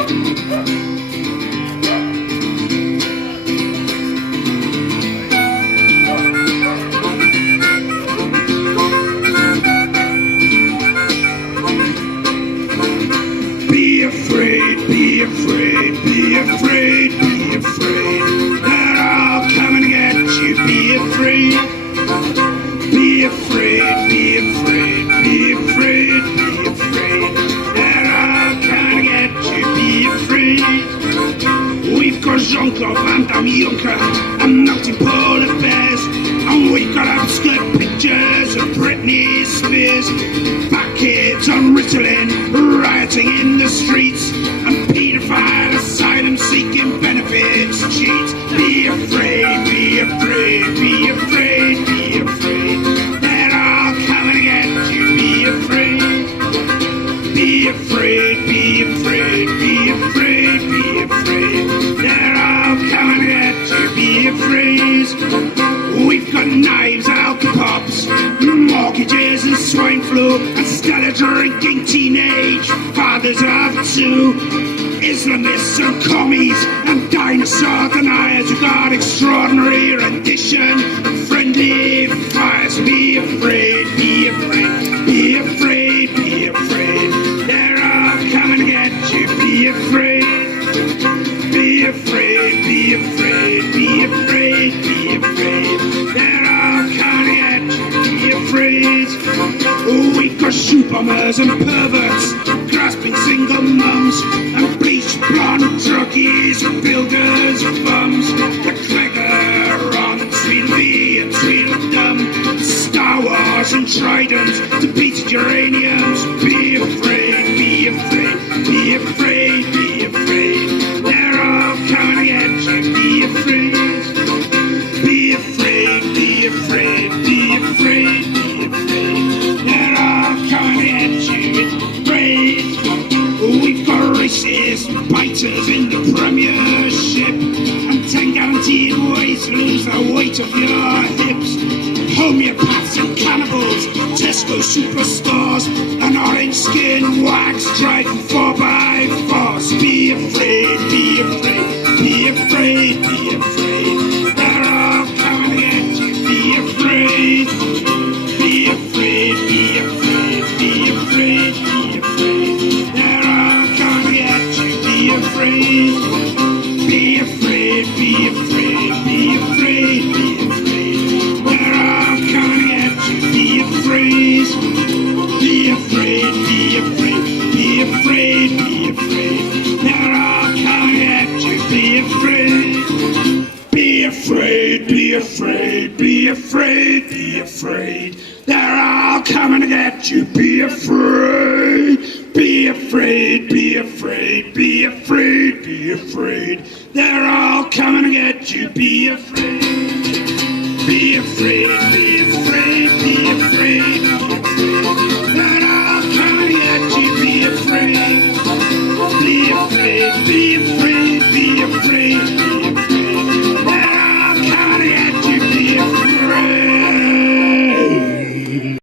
Be afraid, be afraid, be afraid, be afraid. They're all coming to get you. Be afraid, be afraid, be afraid, be afraid, be afraid. They're all coming to get you. Be afraid. We've got Jean-Claude Van Damme Juncker and melting polar bears, and we've got upskirt pictures of Britney Spears. Fat kids on Ritalin, rioting in the streets, and paedophile asylum-seeking benefits cheats. Be afraid, be afraid, be afraid, be afraid. They're all coming to get you. Be afraid, be afraid, be afraid, be afraid, be afraid. They're all coming to get you. Be afraid. We've got knives and alcopops, mortgages and swine flu, and still a drinking teenage fathers of two, Islamists and commies and dinosaur deniers who got extraordinary rendition and friendly fires. Be afraid, be afraid, be afraid, be afraid. They're all coming to get you. Be afraid, be afraid, be afraid, be afraid, be afraid. They're all coming to get you. Be afraid. We've got shoe bombers and perverts, grasping single mums, and bleached blonde druggies and builders of bums. The Clegger on the Tweedledee and Tweedledum, Star Wars and Trident, depleted uraniums. Be afraid, be afraid, be afraid, be afraid. They're all coming to get you. Be afraid, be afraid, be afraid, be afraid, be afraid. They're all coming to get you. Afraid. We've got racist biters in the Premiership, and 10 guaranteed ways to lose the weight of your hips. Homeopaths and cannibals, Tesco superstores, and orange skin wax driving 4x4s. Be afraid, be afraid, be afraid, be afraid. They're all coming to get you. Be afraid, be afraid, be afraid, be afraid, be afraid. They're all coming to get you. Be afraid, be afraid, be afraid, be afraid, be afraid. They're all coming to get you. Be afraid, be afraid, be afraid, be afraid, be afraid. They're all coming to get you. Be afraid, be afraid, be afraid, be afraid, be afraid. They're all coming to get you. Be afraid, be afraid, be afraid, be afraid, be afraid. They're all coming to get you. Be afraid, be afraid.